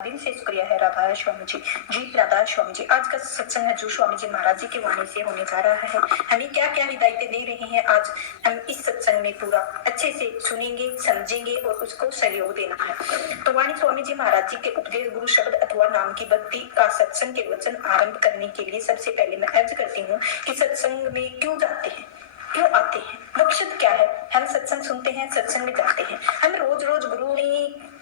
दिन से शुक्रिया है। राधा स्वामी जी। जी राधा स्वामी जी। आज का सत्संग है जो स्वामी जी महाराज जी की वाणी से होने जा रहा है। हमें क्या क्या हिदायतें दे रहे हैं, आज हम इस सत्संग में पूरा अच्छे से सुनेंगे, समझेंगे और उसको सहयोग देना है। तो वाणी स्वामी जी महाराज जी के उपदेश गुरु शब्द अथवा नाम की भक्ति का सत्संग के वचन आरंभ करने के लिए सबसे पहले मैं अर्ज करती हूँ कि सत्संग में क्यों जाते हैं, क्यों आते हैं, मकसद क्या है। हम सत्संग सुनते हैं, सत्संग में जाते हैं। हम रोज रोज गुरु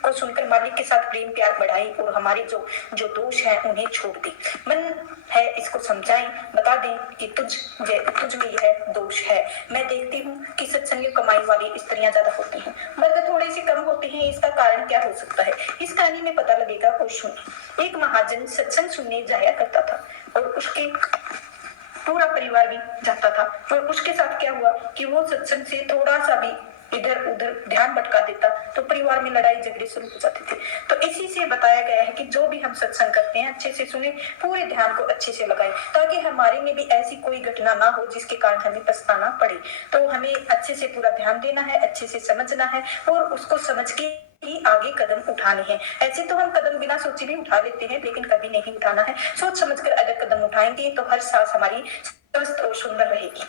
को सुनकर मालिक के साथ प्रेम प्यार बढ़ाएं और हमारे जो दोष है उन्हें छोड़ दें। मन है इसको समझाएं, बता दें कि तुझ में यह दोष है। मैं देखती हूँ कि सत्संग में कमाई वाली स्त्रियां ज्यादा होती हैं, मर्द थोड़े से कम होते हैं। इसका कारण क्या हो सकता है, इस कहानी में पता लगेगा। कोई सुने। एक महाजन सत्संग सुनने जाया करता था और उसके पूरा परिवार भी जाता था। और उसके साथ क्या हुआ कि वो सत्संग से थोड़ा सा भी इधर उधर ध्यान भटका देता तो परिवार में लड़ाई झगड़े शुरू हो जाते थे। तो इसी से बताया गया है कि जो भी हम सत्संग करते हैं अच्छे से सुने, पूरे ध्यान को अच्छे से लगाएं, ताकि हमारे में भी ऐसी कोई घटना ना हो जिसके कारण हमें पछताना पड़े। तो हमें अच्छे से पूरा ध्यान देना है, अच्छे से समझना है और उसको समझ के ही आगे कदम उठाने हैं। ऐसे तो हम कदम बिना सोचे भी उठा लेते हैं, लेकिन कभी नहीं उठाना है। सोच समझकर अगर कदम उठाएंगे तो हर सांस हमारी स्वस्थ और सुंदर रहेगी।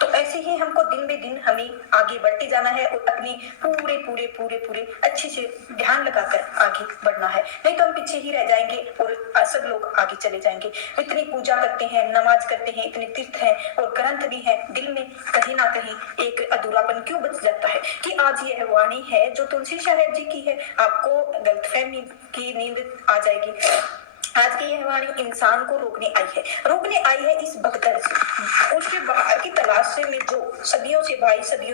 तो ऐसे ही हमको दिन बे दिन हमें आगे बढ़ते जाना है और अपनी पूरे पूरे पूरे पूरे अच्छे से ध्यान लगाकर आगे बढ़ना है। नहीं तो हम पीछे ही रह जाएंगे और सब लोग आगे चले जाएंगे। इतनी पूजा करते हैं, नमाज करते हैं, इतने तीर्थ हैं और ग्रंथ भी हैं, दिल में कहीं ना कहीं एक अधूरापन क्यों बच जाता है कि आज यह वाणी है जो तुलसी साहब जी की है, आपको गलतफहमी की नींद आ जाएगी। आज की यह वाणी इंसान को रोकने आई है इस भगदड़ से, उसके बाहर की तलाश से में जो सदियों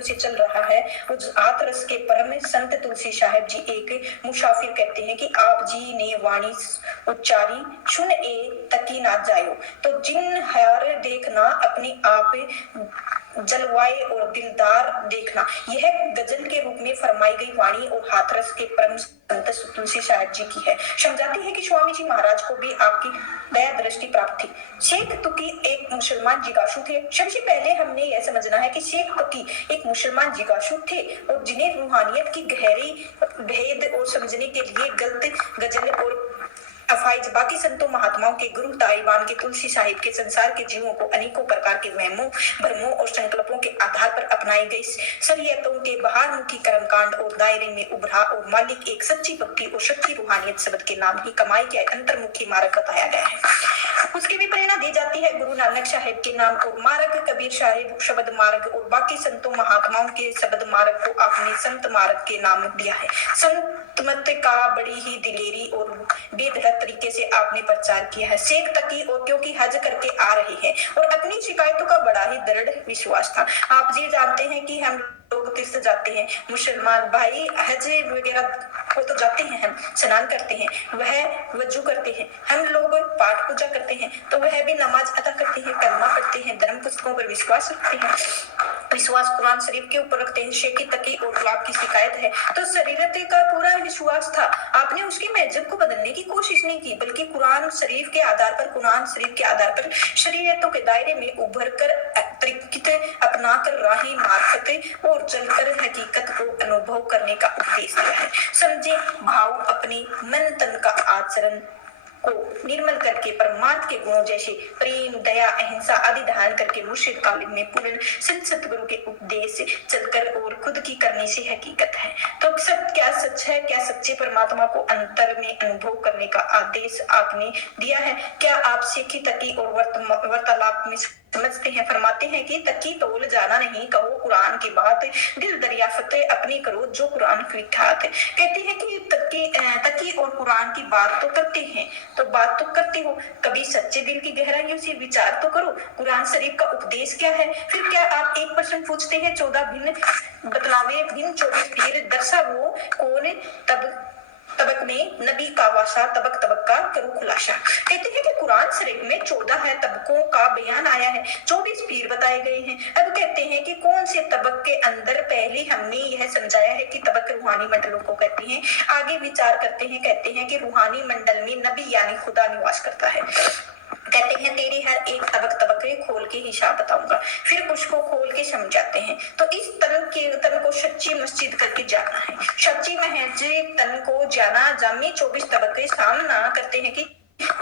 से चल रहा है। उस हाथरस के परम संत तुलसी साहब जी एक मुसाफिर कहते हैं कि आप जी ने वाणी उच्चारी सुन ए तकी ना जायो, तो जिन हार देखना अपने आप जलवाए और दिलदार देखना। यह गजल के रूप में फरमाई गई वाणी और हाथरस के परम संत तुलसी साहब जी की है। समझाती है कि स्वामी जी महाराज को भी आपकी दया दृष्टि प्राप्त थी। शेख तुकी एक मुसलमान जिज्ञासु थे। सबसे पहले हमने यह समझना है कि शेख तुकी एक मुसलमान जिज्ञासु थे और जिन्हें रूहानियत की गहरी भेद और समझने के लिए गलत गजल और अफाइज बाकी संतों महात्माओं के गुरु ताइवान के तुलसी साहिब के संसार के जीवों को अनेकों प्रकार के वहमों भ्रमों और संकल्पों के आधार पर अपनाई गई शरीयतों के बाहरमुखी कर्मकांड और दायरे में उभरा और मालिक एक सच्ची भक्ति और सच्ची रूहानियत शब्द के नाम ही कमाई के अंतर्मुखी मार्ग बताया गया है। उसकी भी प्रेरणा दी जाती है गुरु नानक साहिब के नाम और मार्ग, कबीर साहिब शब्द मार्ग और बाकी संतों महात्माओं के शब्द मार्ग को आपने संत मार्ग के नाम दिया है। संत मत का बड़ी ही दिलेरी और बेधड़क तरीके से आपने प्रचार किया है। शेख तकी और क्योंकि हज करके आ रहे हैं और अपनी शिकायतों का बड़ा ही दृढ़ विश्वास था। आप जी जानते हैं कि हम लोग तीर्थ जाते हैं, मुसलमान भाई हज वगैरह को तो जाते हैं, हम स्नान करते हैं, वह वजू करते हैं, हम लोग पाठ पूजा करते हैं, तो वह भी नमाज अदा करते हैं, कलमा पढ़ते हैं, धर्म पुस्तकों पर विश्वास रखते हैं, विश्वास कुरान शरीफ के ऊपर रखते हैं। शेखी तकी और गुलाब की शिकायत है तो शरीरत का पूरा विश्वास था। आपने उसके महजब को बदलने की कोशिश नहीं की, बल्कि कुरान शरीफ के आधार पर शरीयतों के दायरे में उभर कर अपना कर राही मार्फत और चलकर हकीकत को अनुभव करने का उपदेश दिया है। समझे भाव अपने मन तन का आचरण को निर्मल करके परमार्थ के गुणों जैसे प्रेम, दया, अहिंसा आदि धारण करके मुर्शिद कालिम में पूर्ण संत सतगुरु के उपदेश से चलकर और खुद की करने से हकीकत है। तो सब क्या सच है, क्या सच्चे परमात्मा को अंतर में अनुभव करने का आदेश आपने दिया है। क्या आप शेखी तकी और वार्तालाप में समझते हैं, फरमाते हैं कि तकी तोल जाना नहीं, कहो कुरान की बात, दिल दरियाफत अपनी करो जो कुरान की ठात है। कहते हैं कि तकी और कुरान की बात तो करते हैं, तो बात तो करते हो, कभी सच्चे दिल की गहराइयों से विचार तो करो। कुरान शरीफ का उपदेश क्या है? फिर क्या आप एक प्रश्न पूछते हैं 14 भिन्न बतलावे भिन्न 24 पीर दरसा वो कौन तबक में नबी का वासा तबक का करो खुलासा। कहते हैं कि कुरान शरीफ में 14 है तबकों का बयान आया है, 24 पीर बताए गए हैं। अब कहते हैं कि कौन से तबक के अंदर, पहले हमने यह समझाया है कि तबक रूहानी मंडलों को कहते हैं। आगे विचार करते हैं, कहते हैं कि रूहानी मंडल में नबी यानी खुदा निवास करता है। कहते हैं तेरे हर एक तबक तबके खोल के हिसाब बताऊंगा, फिर उसको खोल के समझाते हैं। तो इस तन को सच्ची मस्जिद करके जाना है। सच्ची मस्जिद तन को जाना जामी 24 तबके सामना करते हैं कि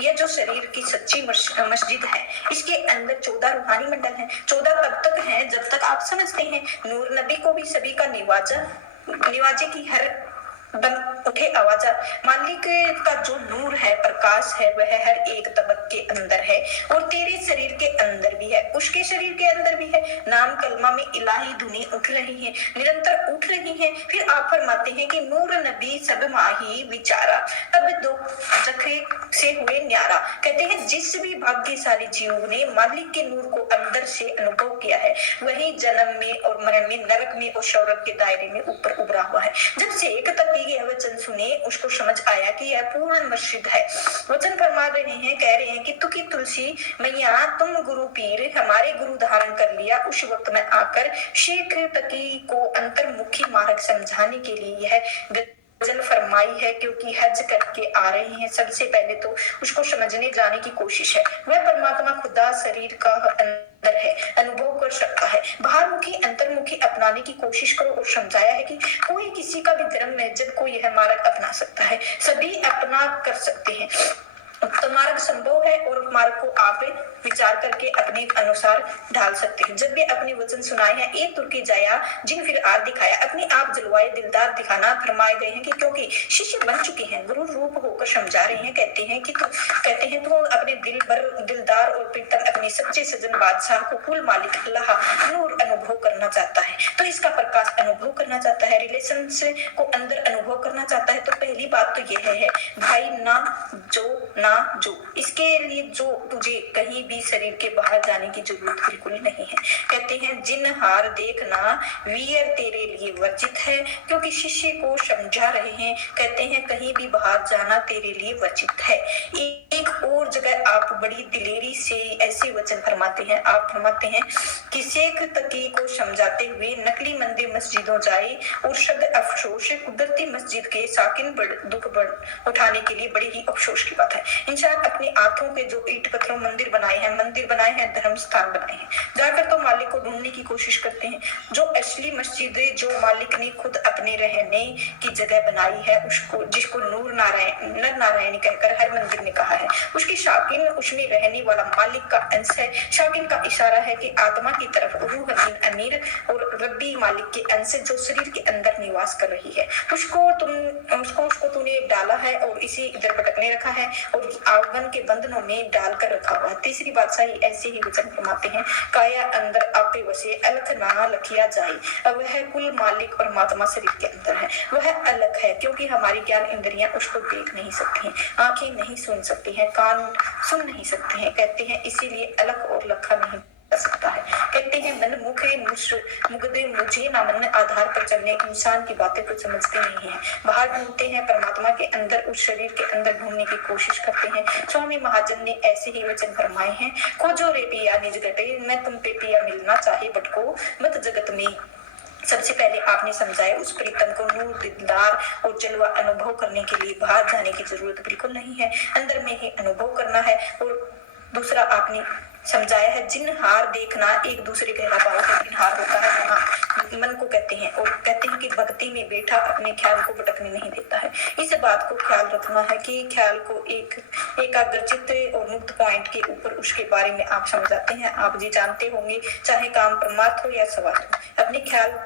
यह जो शरीर की सच्ची मस्जिद है, इसके अंदर 14 रूहानी मंडल हैं। 14 तब तक हैं जब तक आप समझते हैं। नूर नबी को भी सभी का निवाजे की हर दम उठे आवाजा। मालिक का जो नूर है, प्रकाश है, वह हर एक तबक के अंदर है और तेरे शरीर के अंदर भी है, उसके शरीर के अंदर भी है। नाम कलमा में इलाही धुनी उठ रही है, निरंतर उठ रही है। फिर आप फरमाते हैं कि नूर नबी सब माही विचारा, तब दो जखे से हुए न्यारा। कहते हैं जिस भी भाग्यशाली जीव ने मालिक के नूर को अंदर से अनुभव किया है, वही जन्म में और मरण में, नरक में और शौरभ के दायरे में ऊपर उभरा हुआ है। जब से एक तकी यह वचन सुने, उसको समझ आया कि यह पूर्ण मस्जिद है। वचन फरमा रहे हैं, कह रहे हैं कि तुकी तुलसी मैया तुम गुरु पीर हमारे गुरु धारण कर लिया। उस वक्त में आकर शेख तकी को अंतर्मुखी मार्ग समझाने के लिए यह गजल फरमाई है, क्योंकि हज करके आ रहे हैं। सबसे पहले तो उसको समझने जाने की कोशिश है। वह परमात्मा खुदा शरीर का अंदर है, अनुभव कर सकता है। बाहरमुखी अंतर्मुखी अपनाने की कोशिश करो और समझाया है कि कोई किसी का भी धर्म महजब को यह मार्ग अपना सकता है, सभी अपना कर सकते हैं। तो मार्ग संभव है और मार्ग को आप विचार करके अपने अनुसार ढाल सकते हैं। जब भी अपने वचन सुनाए हैं, एक तुर्की जाया जिन फिर आर दिखाया, अपने आप जलवाए दिलदार दिखाना फरमाए गए हैं कि क्योंकि शिष्य बन चुके हैं, गुरु रूप होकर समझा रहे हैं। कहते हैं तो अपने दिलदार और प्रीतम अपने सच्चे सजन बादशाह को कुल मालिक अल्लाह नूर अनुभव करना चाहता है, तो इसका प्रकाश अनुभव करना चाहता है, रिलेशन को अंदर अनुभव करना चाहता है। तो पहली बात तो यह है भाई, ना जो इसके लिए जो तुझे कहीं भी शरीर के बाहर जाने की जरूरत बिल्कुल नहीं है। कहते हैं जिन हार देखना वीर तेरे लिए वर्जित है, क्योंकि शिष्य को समझा रहे हैं। कहते हैं कहीं भी बाहर जाना तेरे लिए वर्जित है। एक और जगह आप बड़ी दिलेरी से ऐसे वचन फरमाते हैं। आप फरमाते हैं कि शेख तकी को समझाते हुए नकली मंदिर मस्जिदों जाए और शब्द अफसोस, कुदरती मस्जिद के साकिन दुख उठाने के लिए बड़ी ही अफसोस की बात है। इंसान अपने आंखों के जो ईंट पत्थरों मंदिर बनाए हैं, धर्म स्थान बनाए हैं, जाकर तो मालिक को ढूंढने की कोशिश करते हैं। जो असली मस्जिद जो मालिक ने खुद अपने रहने की जगह बनाई है, उसको जिसको नर नारायण कहकर हर मंदिर ने कहा है, उसकी शाकिन उसमें रहने वाला मालिक का अंश है। शाकिन का इशारा है कि आत्मा की तरफ रूह अमीर और रब्बी मालिक के अंश जो शरीर के अंदर निवास कर रही है, उसको तूने डाला है और इसी इधर भटकने रखा है और आवन के बंधनों में डालकर रखा हुआ है। तीसरी बादशाही ऐसे ही वचन फरमाते हैं, काया अंदर आपे वसे अलख ना लखिया जाए। अब वह कुल मालिक परमात्मा शरीर के अंदर है, वह अलग है, क्योंकि हमारी ज्ञान इंद्रियां उसको देख नहीं सकती हैं, आंखें नहीं सुन सकती हैं, कान सुन नहीं सकते हैं। कहते हैं इसीलिए अलग और लखा नहीं कर सकता है। कहते हैं मन मुखे मुगदे मुझे ना मन आधार पर चलने इंसान की बातें को समझते नहीं है। बाहर ढूंढते हैं परमात्मा के अंदर, उस शरीर के अंदर ढूंढने की कोशिश करते हैं। स्वामी महाजन ने ऐसे ही वचन फरमाए हैं, खोजो रे पिया निज गटे, मैं तुम पे पिया मिलना चाहे भटको मत जगत में। सबसे पहले आपने समझाया उस प्रीतम को नूर दिलदार और जलवा अनुभव करने के लिए बाहर जाने की जरूरत बिल्कुल नहीं है, अंदर में ही अनुभव करना है। और दूसरा आपने समझाया है जिन हार देखना, एक दूसरे के भाव का जिन हार होता है वहाँ मन को कहते हैं, और कहते हैं कि भक्ति में बैठा अपने ख्याल को भटकने नहीं देता है। इस बात को ख्याल रखना है कि ख्याल को एक एकाग्रचित और मुक्त पॉइंट के ऊपर उसके बारे में आप समझाते हैं। आप जी जानते होंगे, चाहे काम परमार्थ हो या स्वार्थ हो, अपने ख्याल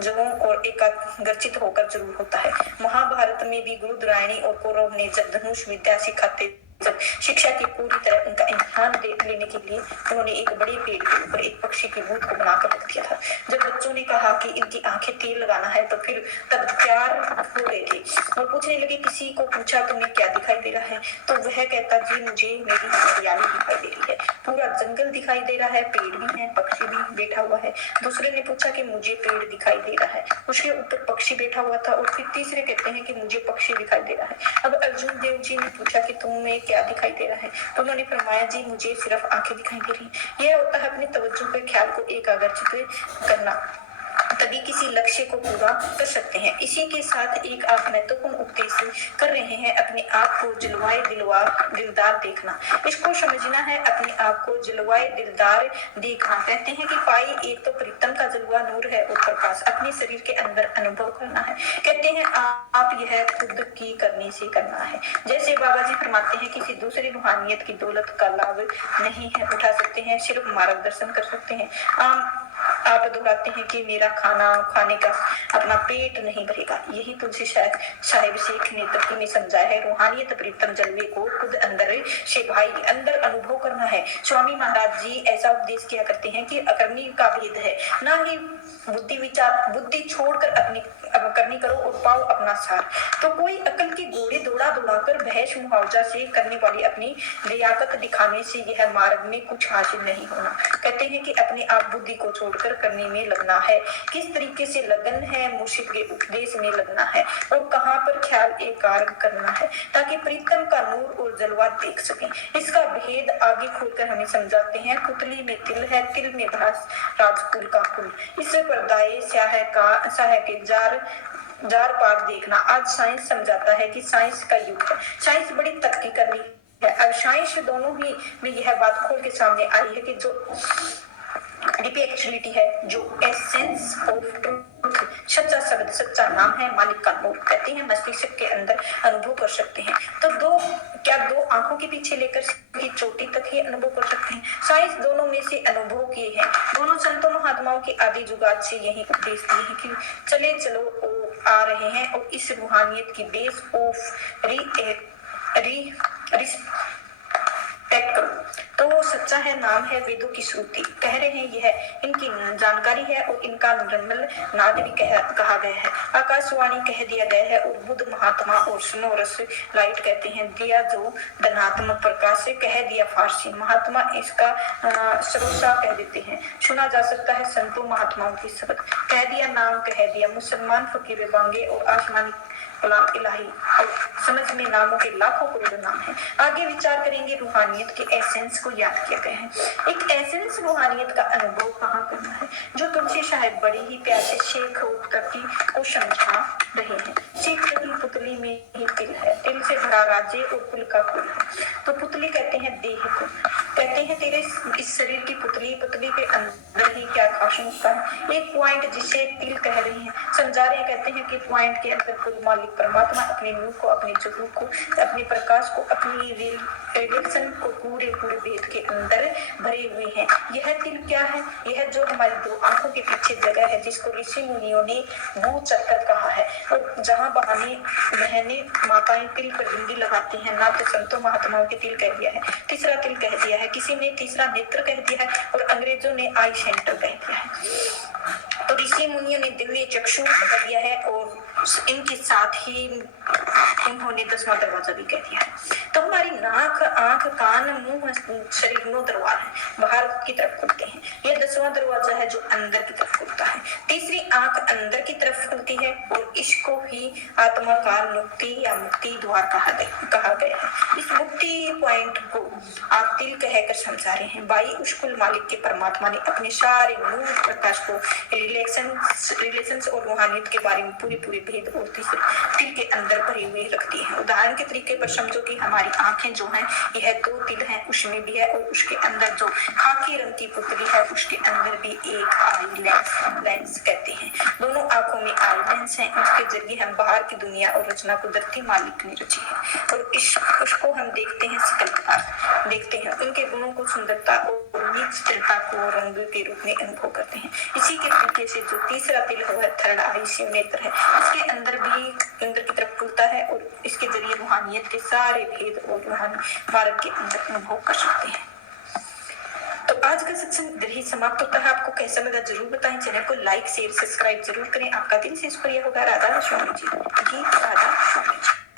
जगहों और एकाग्रचित होकर जरूर होता है। महाभारत में भी गुरु द्रोणानी और कौरव ने जब धनुष विद्या सिखाते, जब शिक्षा की पूरी तरह उनका इम्तिहान लेने के लिए उन्होंने एक बड़े पेड़ के ऊपर एक पक्षी की भूत को बनाकर रख दिया था। जब बच्चों ने कहा कि इनकी आंखें तेल लगाना है, तो फिर तब प्यार हो गए थे और पूछने लगे, किसी को पूछा तुम्हें क्या दिखाई दे रहा है, तो वह कहता जी मुझे मेरी हरियाली दिखाई दे रही है, पूरा जंगल दिखाई दे रहा है, पेड़ भी है, पक्षी भी बैठा हुआ है। दूसरे ने पूछा कि मुझे पेड़ दिखाई दे रहा है, उसके ऊपर पक्षी बैठा हुआ था। और फिर तीसरे कहते हैं कि मुझे पक्षी दिखाई दे रहा है। अब अर्जुन देव जी ने पूछा कि तुम्हें क्या दिखाई दे रहा है, तो उन्होंने फरमाया जी मुझे सिर्फ आंखें दिखाई दे रही हैं। यह होता है अपने तवज्जो पे ख्याल को एकाग्रचित करना। तभी तभी किसी लक्ष्य को पूरा कर सकते हैं। इसी के साथ एक आप महत्वपूर्ण उपदेश कर रहे हैं, अपने आप को जलवाए दिलदार देखना। इसको समझना है, अपने आप को जलवाए दिलदार देखना। कहते हैं कि पाई एक तो प्रीतम का जलवा नूर है और प्रकाश अपने शरीर के अंदर अनुभव करना है। कहते हैं आप यह खुद की करने से करना है। जैसे बाबा जी फरमाते हैं, किसी दूसरी रूहानियत की दौलत का लाभ नहीं है उठा सकते हैं, सिर्फ मार्गदर्शन कर सकते हैं। आप दोहराते हैं कि मेरा खाने का अपना पेट नहीं भरेगा। यही तुलसी साहिब शेख ने तर्की में समझाया है। रूहानियत प्रीतम जलवे को खुद अंदर से भाई अंदर अनुभव करना है। स्वामी महाराज जी ऐसा उपदेश किया करते हैं कि अकर्मी का भेद है, ना ही बुद्धि छोड़कर अपनी करनी करो और पाओ अपना सार। तो कोई अकल के घोड़े दौड़ा कर बहस मुआवजा से करने वाली अपनी लियाकत दिखाने से यह मार्ग में कुछ हासिल नहीं होना। कहते हैं कि अपने आप बुद्धि को छोड़कर करने में लगना है। किस तरीके से लगन है, मुर्शिद के उपदेश में लगना है और कहाँ पर ख्याल एकाग्र करना है, ताकि प्रीतम का नूर और जलवा देख सकें। इसका भेद आगे खोलकर हमें समझाते हैं। पुतली में तिल है, तिल में भास राजकुल का कुल। इससे पर्दाए स्याह के जार पार देखना। आज साइंस समझाता है कि साइंस का युग है। साइंस बड़ी तरक्की कर रही है। अब साइंस दोनों ही में यह बात खोल के सामने आई है कि जो एक्चुअलिटी है, जो एसेंस ऑफ ट्रूथ, सच्चा शब्द, सच्चा नाम है, मालिक का नूर। कहते हैं मस्तिष्क के अंदर अनुभव कर सकते हैं। तो दो आंखों के पीछे लेकर की चोटी तक ही अनुभव कर सकते हैं। साइंस दोनों में से अनुभव किए हैं। दोनों संतों महात्माओं के आदि जुगात से यही उपदेश दिए हैं कि चलो आ रहे हैं और इस रूहानियत की बेस ऑफ रिस्पेक्ट करो। तो वो सच्चा है, नाम है, वेदों की श्रुति। कह रहे हैं यह इनकी जानकारी है और इनका निर्मल नाद भी कहा गया है। आकाशवाणी कह दिया गया है और बुद्ध महात्मा और स्नोरस लाइट कहते हैं दिया जो धनात्मक प्रकाश से कह दिया फारसी। महात्मा इसका सरोसा कह देते हैं। सुना जा सकता है संतों महात्माओं की शब्द। कह दिया नाम कह दिया। मुसलमान फकीर बांगे और आसमानी कलाम इलाही और समझ में नामों के लाखों करोड़ नाम हैं। आगे विचार करेंगे। रूहानियत के एसेंस को याद किया गया है। एक एसेंस रूहानियत का अनुभव कहाँ करना है, जो तुलसी साहिब बड़ी ही प्यार से शेख तकी को समझा रहे हैं। शेख तकी पुतली में ही तिल है, तिल से भरा राज्य और कुल का कुल है। तो पुतली कहते हैं देह को। कहते हैं तेरे इस शरीर की पुतली के अंदर ही क्या खास नुस्खा है। एक पॉइंट जिसे तिल कह रहे हैं समझा रहे हैं। कहते हैं कि पॉइंट के अंदर कुल मालिक परमात्मा अपने नूर को, अपने जहूर को, अपने प्रकाश को, अपनी रिलेशन को पूरे भेद के अंदर भरे हुए हैं। यह तिल क्या है? यह जो हमारी दो आंखों के पीछे जगह है, जिसको ऋषि मुनियों ने भू चक्कर कहा है, और जहाँ बहने माताएं तिल पर बिंदी लगाती हैं, ना तो संतों महात्माओं के तिल कह दिया है, तीसरा तिल कह दिया है, किसी ने तीसरा नेत्र कह दिया है और अंग्रेजों ने आई सेंटर कह दिया है। तो ऋषि मुनियों ने दिव्य चक्षु कह दिया है और इनके साथ ही इन्होंने 10वां दरवाजा भी कह दिया है। तो हमारी नाक, आंख, कान, मुंह, शरीर 9 दरवाजे हैं, बाहर की तरफ खुलते हैं। यह 10वां दरवाजा है जो अंदर की तरफ खुलता है। तीसरी आंख अंदर की तरफ खुलती है और इसको ही आत्मा का मुक्ति या मुक्ति द्वार कहा गया है। इस मुक्ति पॉइंट को आप तिल कहकर समझा रहे हैं। बाई उशकुल मालिक के परमात्मा ने अपने सारे नूर प्रकाश को रिलेशंस और रूहानियत के बारे में पूरे भेद और तिल के अंदर भरे हुए रखती है। उदाहरण के तरीके पर समझो कि हमारी आंखें जो हैं, यह 2 तिल हैं, उसमें भी है, और उसके अंदर जो खाकी रंग की पुतली है उसके अंदर भी एक आई लेंस कहते हैं। दोनों आंखों में आई लेंस है, उसके जरिए हम बाहर की दुनिया और रचना कुदरती मालिक ने रची है और उसको हम देखते हैं, सकलता देखते हैं, उनके गुणों को, सुंदरता और नीच स्थिरता को रंग के रूप में अनुभव करते हैं। इसी के तरीके से जो तीसरा तिल है, थर्ड आई शिव नेत्र है, इसके अंदर भी अंदर की तरफ खुलता है और इसके जरिए रूहानियत के सारे भेद और रूहानी मार्ग के अंदर अनुभव कर सकते हैं। तो आज का सत्संग इधर ही समाप्त होता है। आपको कैसा लगा जरूर बताएं। चैनल को लाइक शेयर सब्सक्राइब जरूर करें। आपका दिन से शुक्रिया होगा। राधा स्वामी जी। राधा स्वामी जी।